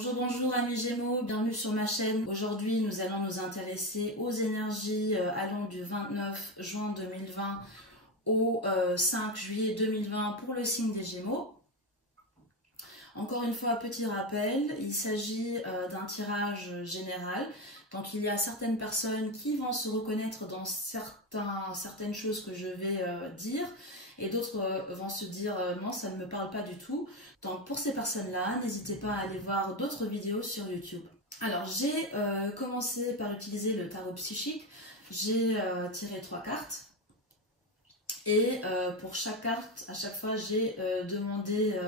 Bonjour, bonjour amis Gémeaux, bienvenue sur ma chaîne. Aujourd'hui, nous allons nous intéresser aux énergies allant du 29 juin 2020 au 5 juillet 2020 pour le signe des Gémeaux. Encore une fois, petit rappel, il s'agit d'un tirage général. Donc il y a certaines personnes qui vont se reconnaître dans certaines choses que je vais dire. Et d'autres vont se dire non, ça ne me parle pas du tout. Donc pour ces personnes-là, n'hésitez pas à aller voir d'autres vidéos sur YouTube. Alors j'ai commencé par utiliser le tarot psychique. J'ai tiré 3 cartes. Et pour chaque carte, à chaque fois, j'ai demandé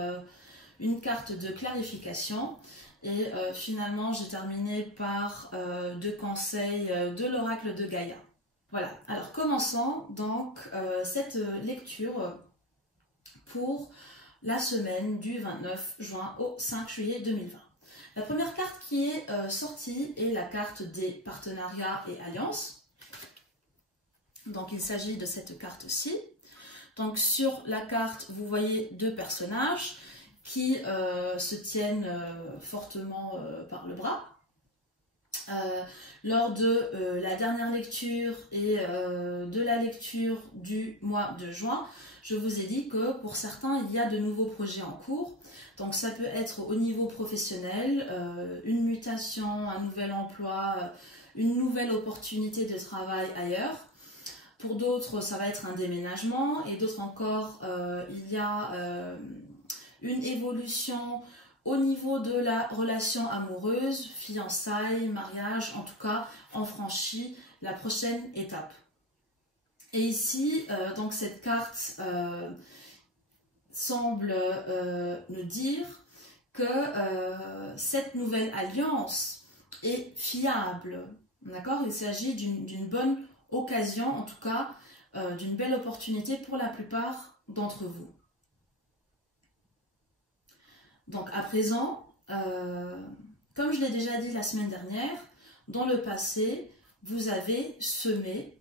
une carte de clarification. Et finalement, j'ai terminé par 2 conseils de l'oracle de Gaïa. Voilà, alors commençons donc cette lecture pour la semaine du 29 juin au 5 juillet 2020. La première carte qui est sortie est la carte des partenariats et alliances. Donc il s'agit de cette carte-ci. Donc sur la carte, vous voyez 2 personnages qui se tiennent fortement par le bras. Lors de la dernière lecture et de la lecture du mois de juin, je vous ai dit que pour certains, il y a de nouveaux projets en cours. Donc ça peut être au niveau professionnel, une mutation, un nouvel emploi, une nouvelle opportunité de travail ailleurs. Pour d'autres, ça va être un déménagement et d'autres encore, il y a une évolution au niveau de la relation amoureuse, fiançailles, mariage, en tout cas, on franchit la prochaine étape. Et ici, donc cette carte semble nous dire que cette nouvelle alliance est fiable. D'accord ? Il s'agit d'une bonne occasion, en tout cas, d'une belle opportunité pour la plupart d'entre vous. Donc à présent, comme je l'ai déjà dit la semaine dernière, dans le passé, vous avez semé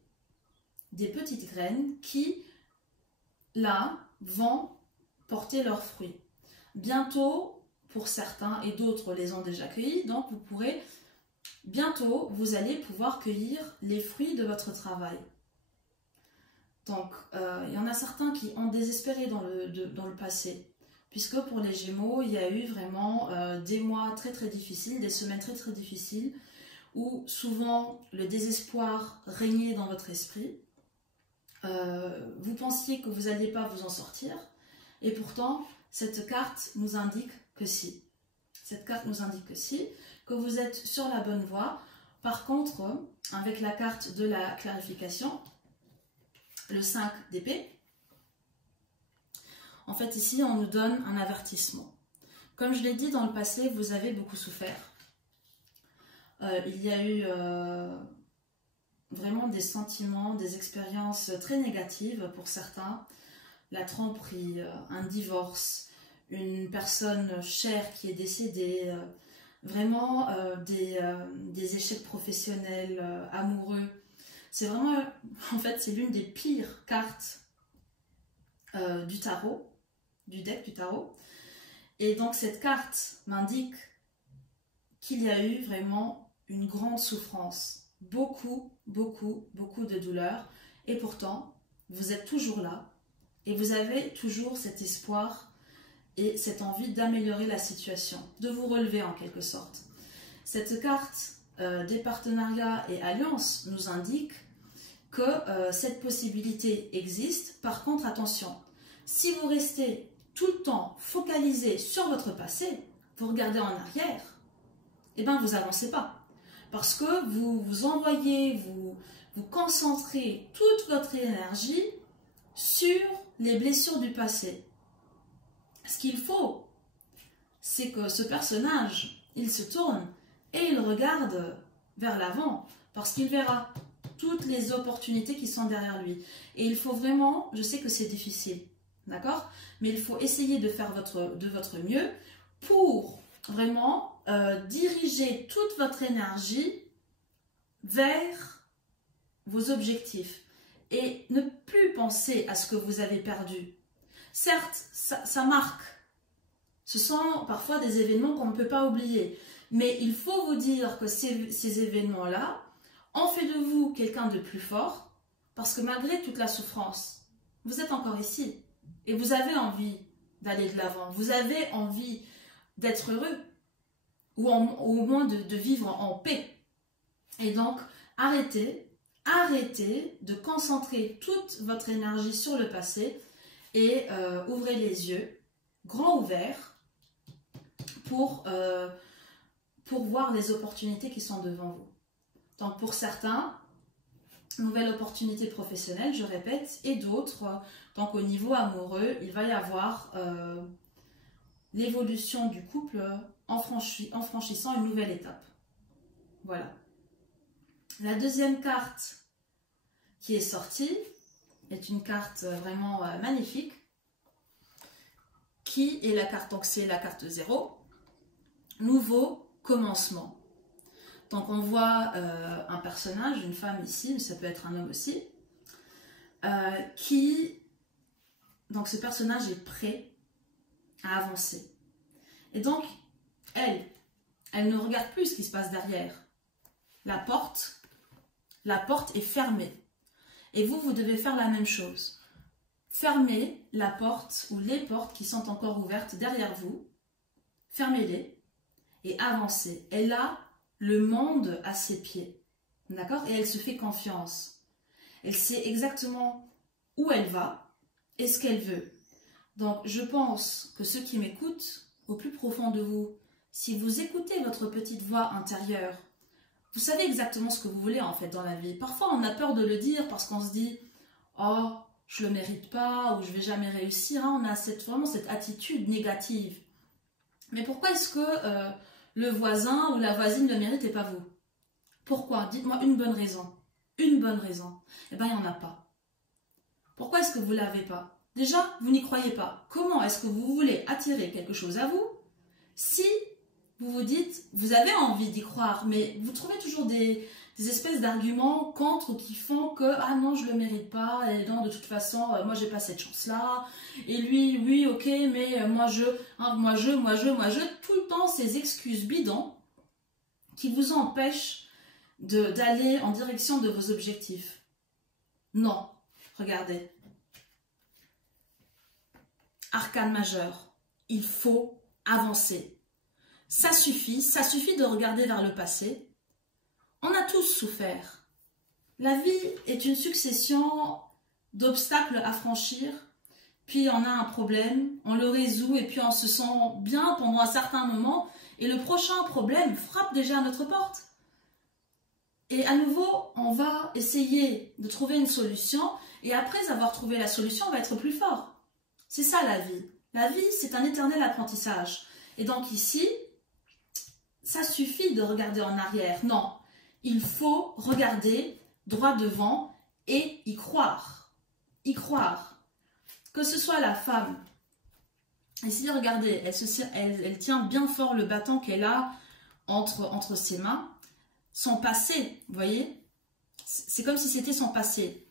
des petites graines qui, là, vont porter leurs fruits. Bientôt, pour certains et d'autres les ont déjà cueillis, donc vous pourrez, bientôt, vous allez pouvoir cueillir les fruits de votre travail. Donc, il y en a certains qui ont désespéré dans le passé. Puisque pour les Gémeaux, il y a eu vraiment des mois très très difficiles, des semaines très très difficiles, où souvent le désespoir régnait dans votre esprit. Vous pensiez que vous n'alliez pas vous en sortir, et pourtant cette carte nous indique que si. Cette carte nous indique que si, que vous êtes sur la bonne voie. Par contre, avec la carte de la clarification, le 5 d'épée, en fait, ici, on nous donne un avertissement. Comme je l'ai dit dans le passé, vous avez beaucoup souffert. Il y a eu vraiment des sentiments, des expériences très négatives pour certains. La tromperie, un divorce, une personne chère qui est décédée, vraiment des échecs professionnels, amoureux. C'est vraiment, en fait, c'est l'une des pires cartes du tarot. Du deck du tarot. Et donc cette carte m'indique qu'il y a eu vraiment une grande souffrance, beaucoup de douleur, et pourtant vous êtes toujours là et vous avez toujours cet espoir et cette envie d'améliorer la situation, de vous relever en quelque sorte. Cette carte des partenariats et alliances nous indique que cette possibilité existe. Par contre, attention, si vous restez tout le temps focalisé sur votre passé, vous regardez en arrière, et bien vous n'avancez pas. Parce que vous envoyez, vous concentrez toute votre énergie sur les blessures du passé. Ce qu'il faut, c'est que ce personnage, il se tourne et il regarde vers l'avant, parce qu'il verra toutes les opportunités qui sont derrière lui. Et il faut vraiment, je sais que c'est difficile, d'accord? Mais il faut essayer de faire de votre mieux pour vraiment diriger toute votre énergie vers vos objectifs et ne plus penser à ce que vous avez perdu. Certes, ça marque Ce sont parfois des événements qu'on ne peut pas oublier. Mais il faut vous dire que ces événements-là ont fait de vous quelqu'un de plus fort, parce que malgré toute la souffrance, vous êtes encore ici. Et vous avez envie d'aller de l'avant. Vous avez envie d'être heureux. Ou au moins de vivre en paix. Et donc, arrêtez de concentrer toute votre énergie sur le passé et ouvrez les yeux, grands ouverts, pour voir les opportunités qui sont devant vous. Donc pour certains, nouvelle opportunité professionnelle, je répète, et d'autres, donc au niveau amoureux, il va y avoir l'évolution du couple en franchissant une nouvelle étape. Voilà. La deuxième carte qui est sortie est une carte vraiment magnifique, qui est la carte, donc c'est la carte 0, nouveau commencement. Donc on voit un personnage, une femme ici, mais ça peut être un homme aussi, donc ce personnage est prêt à avancer. Et donc, elle ne regarde plus ce qui se passe derrière. La porte est fermée. Et vous devez faire la même chose. Fermez la porte ou les portes qui sont encore ouvertes derrière vous. Fermez-les et avancez. Elle a le monde à ses pieds. D'accord? Et elle se fait confiance. Elle sait exactement où elle va et ce qu'elle veut. Donc, je pense que ceux qui m'écoutent, au plus profond de vous, si vous écoutez votre petite voix intérieure, vous savez exactement ce que vous voulez en fait dans la vie. Parfois, on a peur de le dire parce qu'on se dit « Oh, je le mérite pas » ou « Je vais jamais réussir hein. ». On a vraiment cette attitude négative. Mais pourquoi est-ce que le voisin ou la voisine le mérite et pas vous? Pourquoi? Dites-moi une bonne raison. Une bonne raison. Eh bien, il n'y en a pas. Pourquoi est-ce que vous ne l'avez pas? Déjà, vous n'y croyez pas. Comment est-ce que vous voulez attirer quelque chose à vous si vous vous dites, vous avez envie d'y croire, mais vous trouvez toujours des espèces d'arguments contre qui font que « Ah non, je ne le mérite pas, et non, de toute façon, moi, j'ai pas cette chance-là, et lui, oui, ok, mais moi, je, tout le temps, ces excuses bidons qui vous empêchent d'aller en direction de vos objectifs. Non, regardez. Arcane majeur, il faut avancer. Ça suffit de regarder vers le passé. On a tous souffert. La vie est une succession d'obstacles à franchir, puis on a un problème, on le résout et puis on se sent bien pendant un certain moment et le prochain problème frappe déjà à notre porte. Et à nouveau, on va essayer de trouver une solution et après avoir trouvé la solution, on va être plus fort. C'est ça la vie. La vie, c'est un éternel apprentissage. Et donc ici, ça suffit de regarder en arrière. Non, il faut regarder droit devant et y croire. Y croire. Que ce soit la femme. Ici, regardez, elle tient bien fort le bâton qu'elle a entre ses mains. Son passé, vous voyez, c'est comme si c'était son passé.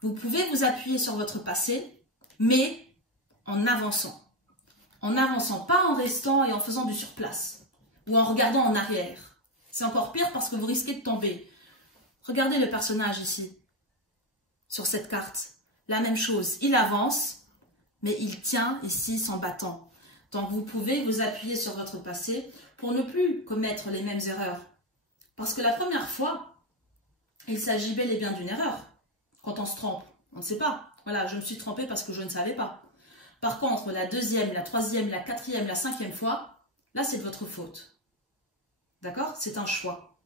Vous pouvez vous appuyer sur votre passé, mais en avançant. En avançant, pas en restant et en faisant du surplace. Ou en regardant en arrière. C'est encore pire parce que vous risquez de tomber. Regardez le personnage ici, sur cette carte. La même chose, il avance, mais il tient ici son bâton. Donc vous pouvez vous appuyer sur votre passé pour ne plus commettre les mêmes erreurs. Parce que la première fois, il s'agit bel et bien d'une erreur. Quand on se trompe, on ne sait pas. Voilà, je me suis trompée parce que je ne savais pas. Par contre, la deuxième, la troisième, la quatrième, la cinquième fois, là c'est de votre faute. D'accord? C'est un choix.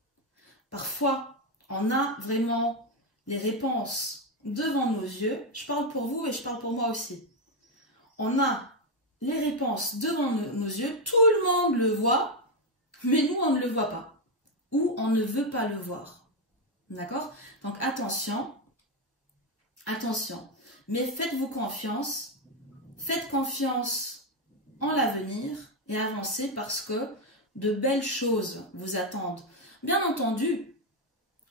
Parfois, on a vraiment les réponses devant nos yeux. Je parle pour vous et je parle pour moi aussi. On a les réponses devant nos yeux. Tout le monde le voit, mais nous, on ne le voit pas. Ou on ne veut pas le voir. D'accord? Donc, attention. Attention. Mais faites-vous confiance. Faites confiance en l'avenir et avancez parce que de belles choses vous attendent. Bien entendu,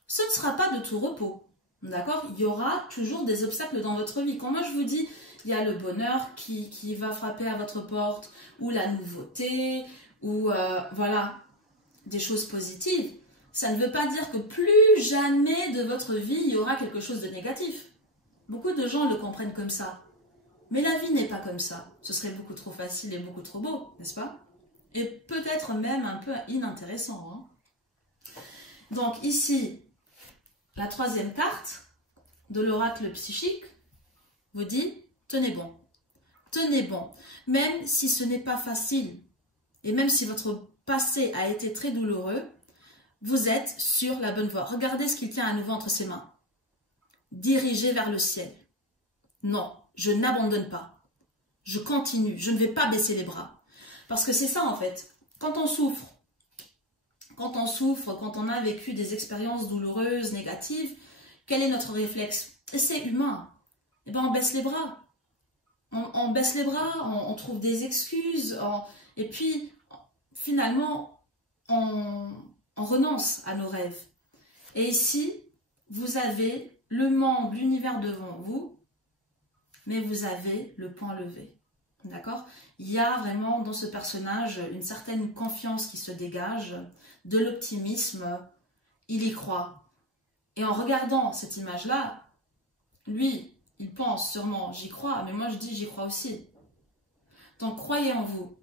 ce ne sera pas de tout repos. D'accord? Il y aura toujours des obstacles dans votre vie. Quand moi je vous dis, il y a le bonheur qui va frapper à votre porte, ou la nouveauté, ou voilà, des choses positives. Ça ne veut pas dire que plus jamais de votre vie, il y aura quelque chose de négatif. Beaucoup de gens le comprennent comme ça. Mais la vie n'est pas comme ça. Ce serait beaucoup trop facile et beaucoup trop beau, n'est-ce pas? Et peut-être même un peu inintéressant. Hein. Donc ici, la troisième carte de l'oracle psychique vous dit, tenez bon. Tenez bon. Même si ce n'est pas facile, et même si votre passé a été très douloureux, vous êtes sur la bonne voie. Regardez ce qu'il tient à nouveau entre ses mains. Dirigez vers le ciel. Non, je n'abandonne pas. Je continue, je ne vais pas baisser les bras. Parce que c'est ça en fait. Quand on souffre, quand on a vécu des expériences douloureuses, négatives, quel est notre réflexe? Et c'est humain. Eh bien, on baisse les bras. On baisse les bras, on trouve des excuses, et puis finalement, on renonce à nos rêves. Et ici, vous avez le monde, l'univers devant vous, mais vous avez le point levé. D'accord? Il y a vraiment dans ce personnage une certaine confiance qui se dégage, de l'optimisme, il y croit. Et en regardant cette image-là, lui, il pense sûrement, j'y crois, mais moi je dis j'y crois aussi. Donc croyez en vous.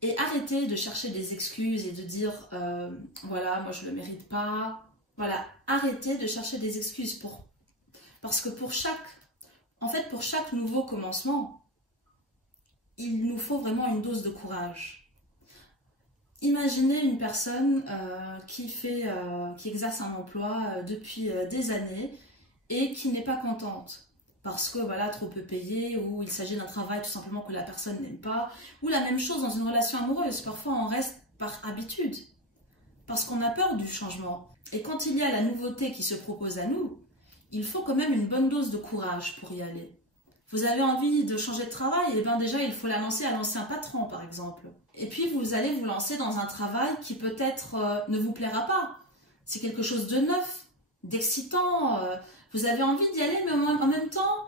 Et arrêtez de chercher des excuses et de dire, voilà, moi je ne le mérite pas. Voilà, arrêtez de chercher des excuses parce que pour chaque nouveau commencement, il nous faut vraiment une dose de courage. Imaginez une personne qui exerce un emploi depuis des années et qui n'est pas contente parce que voilà, trop peu payé, ou il s'agit d'un travail tout simplement que la personne n'aime pas, ou la même chose dans une relation amoureuse. Parfois on reste par habitude parce qu'on a peur du changement. Et quand il y a la nouveauté qui se propose à nous, il faut quand même une bonne dose de courage pour y aller. Vous avez envie de changer de travail, et bien déjà il faut l'annoncer à l'ancien patron par exemple. Et puis vous allez vous lancer dans un travail qui peut-être ne vous plaira pas. C'est quelque chose de neuf, d'excitant, vous avez envie d'y aller, mais en même temps,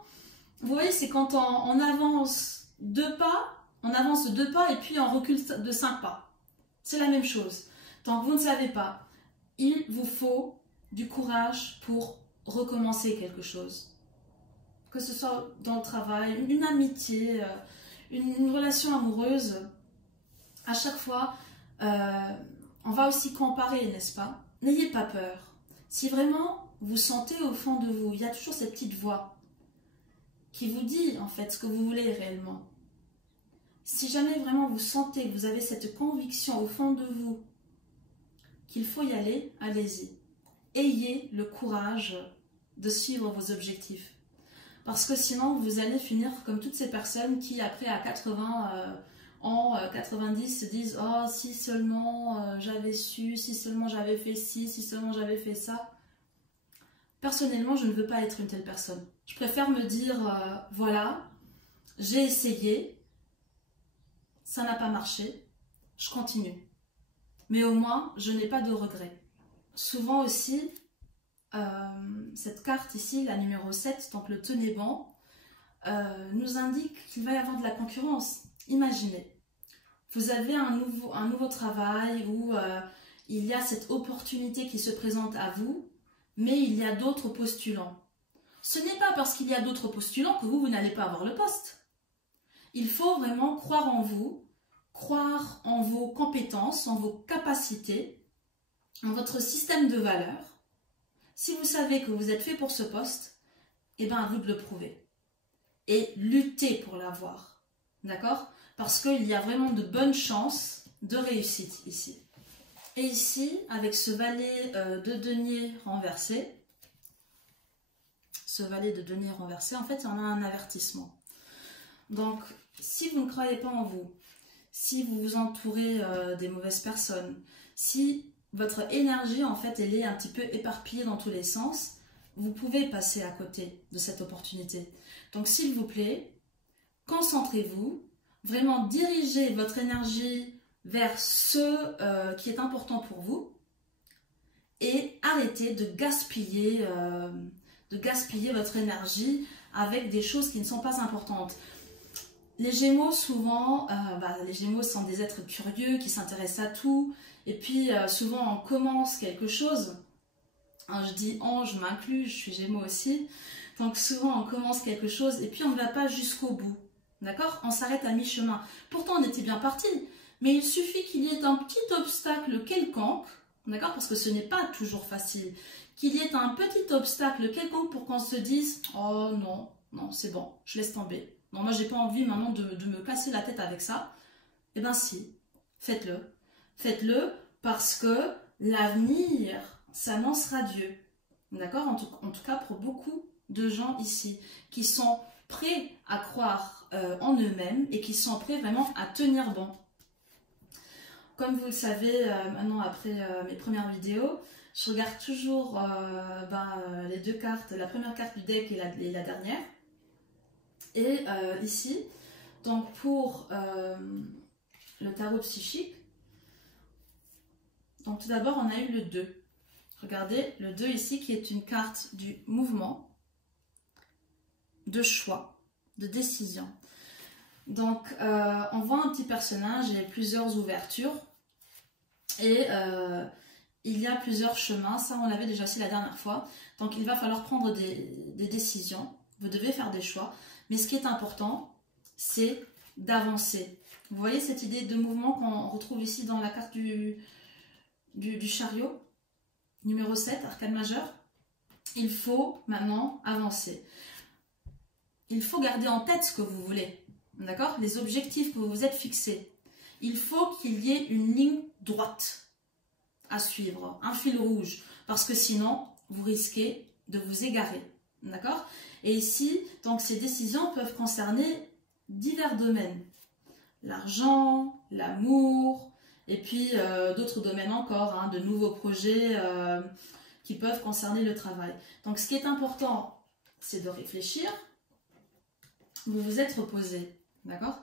vous voyez, c'est quand on avance deux pas et puis on recule de 5 pas. C'est la même chose. Tant que vous ne savez pas, il vous faut du courage pour recommencer quelque chose. Que ce soit dans le travail, une amitié, une relation amoureuse, à chaque fois, on va aussi comparer, n'est-ce pas? N'ayez pas peur. Si vraiment vous sentez au fond de vous, il y a toujours cette petite voix qui vous dit en fait ce que vous voulez réellement. Si jamais vraiment vous sentez, vous avez cette conviction au fond de vous qu'il faut y aller, allez-y. Ayez le courage de suivre vos objectifs. Parce que sinon, vous allez finir comme toutes ces personnes qui, après à 80 ans, 90, se disent « Oh, si seulement j'avais su, si seulement j'avais fait ci, si seulement j'avais fait ça. » Personnellement, je ne veux pas être une telle personne. Je préfère me dire « Voilà, j'ai essayé, ça n'a pas marché, je continue. » Mais au moins, je n'ai pas de regrets. Souvent aussi, cette carte ici, la numéro 7, donc le tenez bon, nous indique qu'il va y avoir de la concurrence. Imaginez, vous avez un nouveau travail où il y a cette opportunité qui se présente à vous, mais il y a d'autres postulants. Ce n'est pas parce qu'il y a d'autres postulants que vous n'allez pas avoir le poste. Il faut vraiment croire en vous, croire en vos compétences, en vos capacités, en votre système de valeurs. Si vous savez que vous êtes fait pour ce poste, eh bien à vous de le prouver. Et lutter pour l'avoir. D'accord? Parce qu'il y a vraiment de bonnes chances de réussite ici. Et ici, avec ce valet de denier renversé, en fait, on a un avertissement. Donc, si vous ne croyez pas en vous, si vous vous entourez des mauvaises personnes, si votre énergie, en fait, elle est un petit peu éparpillée dans tous les sens, vous pouvez passer à côté de cette opportunité. Donc, s'il vous plaît, concentrez-vous, vraiment dirigez votre énergie vers ce qui est important pour vous et arrêtez de gaspiller votre énergie avec des choses qui ne sont pas importantes. Les Gémeaux, souvent, les Gémeaux sont des êtres curieux qui s'intéressent à tout. Et puis, souvent, on commence quelque chose. Hein, je dis on, je m'inclus, je suis Gémeaux aussi. Donc, souvent, on commence quelque chose et puis on ne va pas jusqu'au bout. D'accord? On s'arrête à mi-chemin. Pourtant, on était bien parti. Mais il suffit qu'il y ait un petit obstacle quelconque. D'accord? Parce que ce n'est pas toujours facile. Qu'il y ait un petit obstacle quelconque pour qu'on se dise « Oh non, non, c'est bon, je laisse tomber. Non, moi, j'ai pas envie maintenant de me casser la tête avec ça. » Eh bien si, faites-le. Faites-le parce que l'avenir s'annonce radieux. D'accord? En tout cas, pour beaucoup de gens ici qui sont prêts à croire en eux-mêmes et qui sont prêts vraiment à tenir bon. Comme vous le savez, maintenant après mes premières vidéos, je regarde toujours les deux cartes, la première carte du deck et la dernière. Et ici, donc pour le tarot psychique, donc tout d'abord on a eu le 2. Regardez le 2 ici qui est une carte du mouvement, de choix, de décision. Donc on voit un petit personnage et plusieurs ouvertures. Et il y a plusieurs chemins, ça on l'avait déjà dit la dernière fois. Donc il va falloir prendre des décisions, vous devez faire des choix. Mais ce qui est important, c'est d'avancer. Vous voyez cette idée de mouvement qu'on retrouve ici dans la carte du chariot, numéro 7, arcane majeur. Il faut maintenant avancer. Il faut garder en tête ce que vous voulez, d'accord? Les objectifs que vous vous êtes fixés. Il faut qu'il y ait une ligne droite à suivre, un fil rouge, parce que sinon, vous risquez de vous égarer, d'accord? Et ici, donc ces décisions peuvent concerner divers domaines. L'argent, l'amour, et puis d'autres domaines encore, hein, de nouveaux projets qui peuvent concerner le travail. Donc ce qui est important, c'est de réfléchir. Vous vous êtes reposé, d'accord?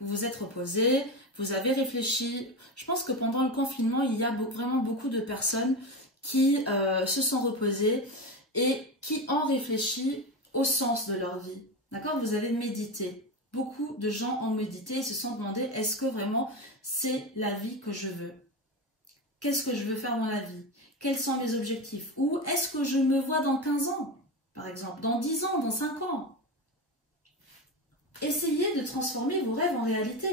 Vous vous êtes reposé, vous avez réfléchi. Je pense que pendant le confinement, il y a vraiment beaucoup de personnes qui se sont reposées et qui ont réfléchi au sens de leur vie. D'accord? Vous avez médité. Beaucoup de gens ont médité et se sont demandé, est-ce que vraiment c'est la vie que je veux? Qu'est-ce que je veux faire dans la vie? Quels sont mes objectifs? Ou est-ce que je me vois dans 15 ans, par exemple, dans 10 ans, dans 5 ans? Essayez de transformer vos rêves en réalité.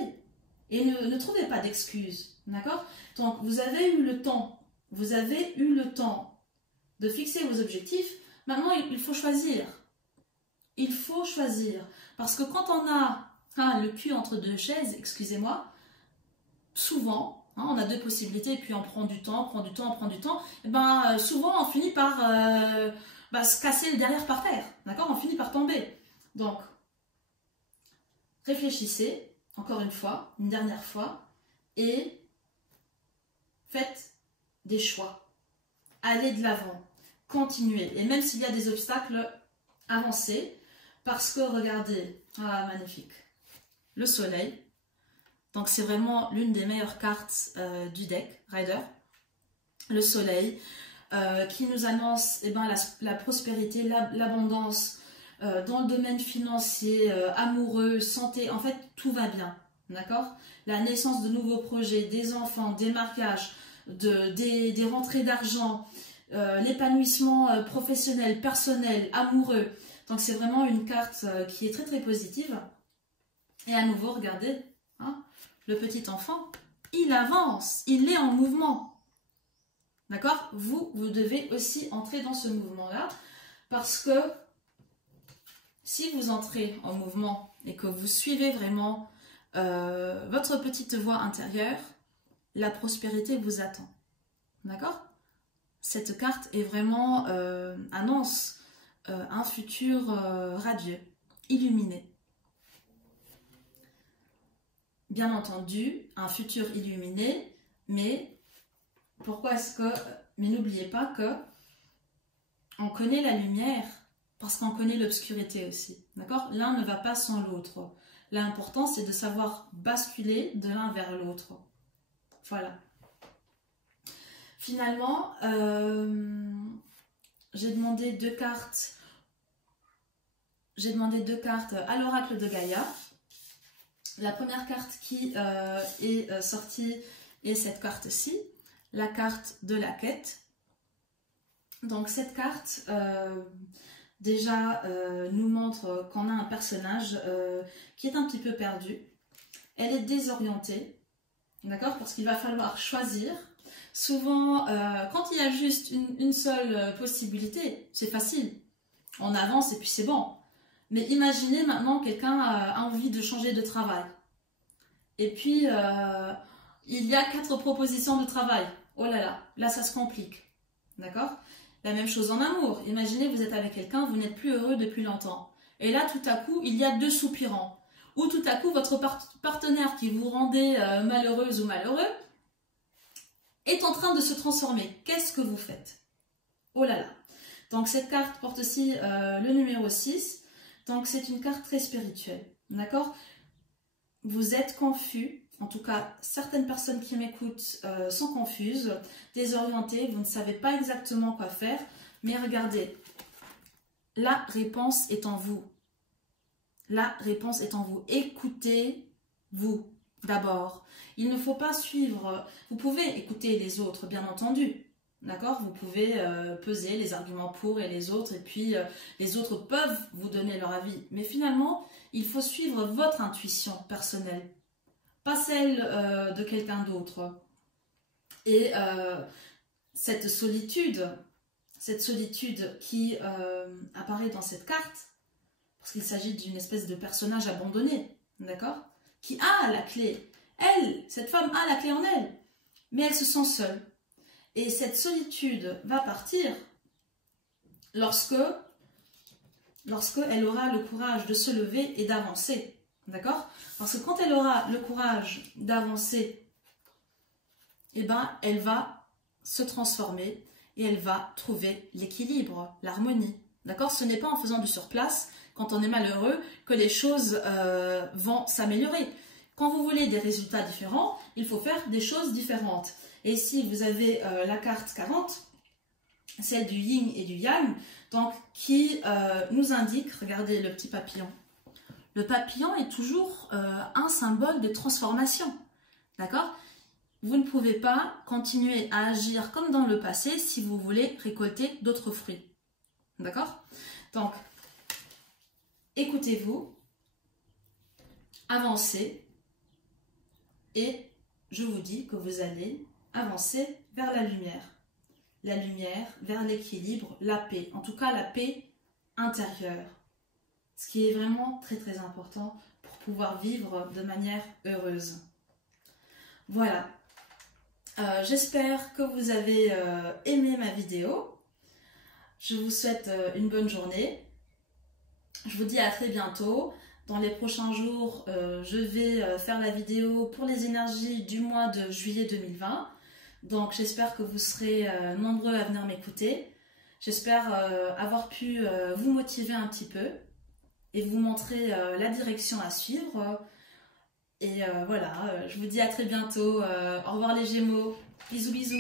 Et ne trouvez pas d'excuses. D'accord? Donc, vous avez eu le temps. Vous avez eu le temps de fixer vos objectifs. Maintenant, il faut choisir. Il faut choisir. Parce que quand on a le cul entre deux chaises, excusez-moi, souvent, on a deux possibilités, et puis on prend du temps, on prend du temps, on prend du temps, et ben souvent on finit par se casser le derrière par terre. D'accord? On finit par tomber. Donc, réfléchissez, encore une fois, une dernière fois, et faites des choix. Allez de l'avant, continuez. Et même s'il y a des obstacles, avancez. Parce que, regardez, magnifique, le soleil. Donc c'est vraiment l'une des meilleures cartes du deck, Rider. Le soleil, qui nous annonce la prospérité, l'abondance, dans le domaine financier, amoureux, santé, en fait tout va bien, d'accord? La naissance de nouveaux projets, des enfants, des mariages, des rentrées d'argent, l'épanouissement professionnel, personnel, amoureux. Donc c'est vraiment une carte qui est très très positive. Et à nouveau, regardez, le petit enfant, il avance, il est en mouvement. D'accord? Vous devez aussi entrer dans ce mouvement-là parce que si vous entrez en mouvement et que vous suivez vraiment votre petite voix intérieure, la prospérité vous attend. D'accord? Cette carte est vraiment annonce un futur radieux, illuminé. Bien entendu, un futur illuminé, mais pourquoi est-ce que... Mais n'oubliez pas que on connaît la lumière parce qu'on connaît l'obscurité aussi. D'accord? L'un ne va pas sans l'autre. L'important, c'est de savoir basculer de l'un vers l'autre. Voilà. Finalement, j'ai demandé 2 cartes j'ai demandé 2 cartes à l'oracle de Gaïa. La première carte qui est sortie est cette carte-ci, la carte de la quête. Donc cette carte déjà nous montre qu'on a un personnage qui est un petit peu perdu. Elle est désorientée, d'accord, parce qu'il va falloir choisir. Souvent, quand il y a juste une seule possibilité, c'est facile. On avance et puis c'est bon. Mais imaginez maintenant quelqu'un a envie de changer de travail. Et puis, il y a 4 propositions de travail. Oh là là, là ça se complique. D'accord? La même chose en amour. Imaginez, vous êtes avec quelqu'un, vous n'êtes plus heureux depuis longtemps. Et là, tout à coup, il y a 2 soupirants. Ou tout à coup, votre partenaire qui vous rendait malheureuse ou malheureux est en train de se transformer. Qu'est-ce que vous faites? Oh là là. Donc, cette carte porte aussi le numéro 6. Donc, c'est une carte très spirituelle. D'accord? Vous êtes confus. En tout cas, certaines personnes qui m'écoutent sont confuses, désorientées, vous ne savez pas exactement quoi faire. Mais regardez, la réponse est en vous. La réponse est en vous. Écoutez-vous d'abord. Il ne faut pas suivre... Vous pouvez écouter les autres, bien entendu. D'accord? Vous pouvez peser les arguments pour et les autres. Et puis, les autres peuvent vous donner leur avis. Mais finalement, il faut suivre votre intuition personnelle. Pas celle de quelqu'un d'autre. Et cette solitude qui apparaît dans cette carte, parce qu'il s'agit d'une espèce de personnage abandonné, d'accord? Qui a la clé. Elle, cette femme a la clé en elle, mais elle se sent seule. Et cette solitude va partir lorsque elle aura le courage de se lever et d'avancer. D'accord? Parce que quand elle aura le courage d'avancer, eh ben, elle va se transformer et elle va trouver l'équilibre, l'harmonie. D'accord? Ce n'est pas en faisant du surplace, quand on est malheureux, que les choses vont s'améliorer. Quand vous voulez des résultats différents, il faut faire des choses différentes. Et ici, vous avez la carte 40, celle du yin et du yang, donc qui nous indique, regardez le petit papillon. Le papillon est toujours un symbole de transformation, d'accord? Vous ne pouvez pas continuer à agir comme dans le passé si vous voulez récolter d'autres fruits, d'accord? Donc, écoutez-vous, avancez, et je vous dis que vous allez avancer vers la lumière vers l'équilibre, la paix, en tout cas la paix intérieure. Ce qui est vraiment très très important pour pouvoir vivre de manière heureuse. Voilà. J'espère que vous avez aimé ma vidéo. Je vous souhaite une bonne journée. Je vous dis à très bientôt. Dans les prochains jours, je vais faire la vidéo pour les énergies du mois de juillet 2020. Donc j'espère que vous serez nombreux à venir m'écouter. J'espère avoir pu vous motiver un petit peu et vous montrer la direction à suivre. Et voilà, je vous dis à très bientôt. Au revoir les Gémeaux. Bisous bisous.